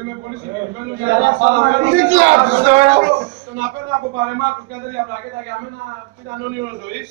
είμαι πολύ συγκεκριμένος για να το να παίρνω από παρεμάκους και τέτοια πλακέτα για μένα ήταν όνειρο ζωής.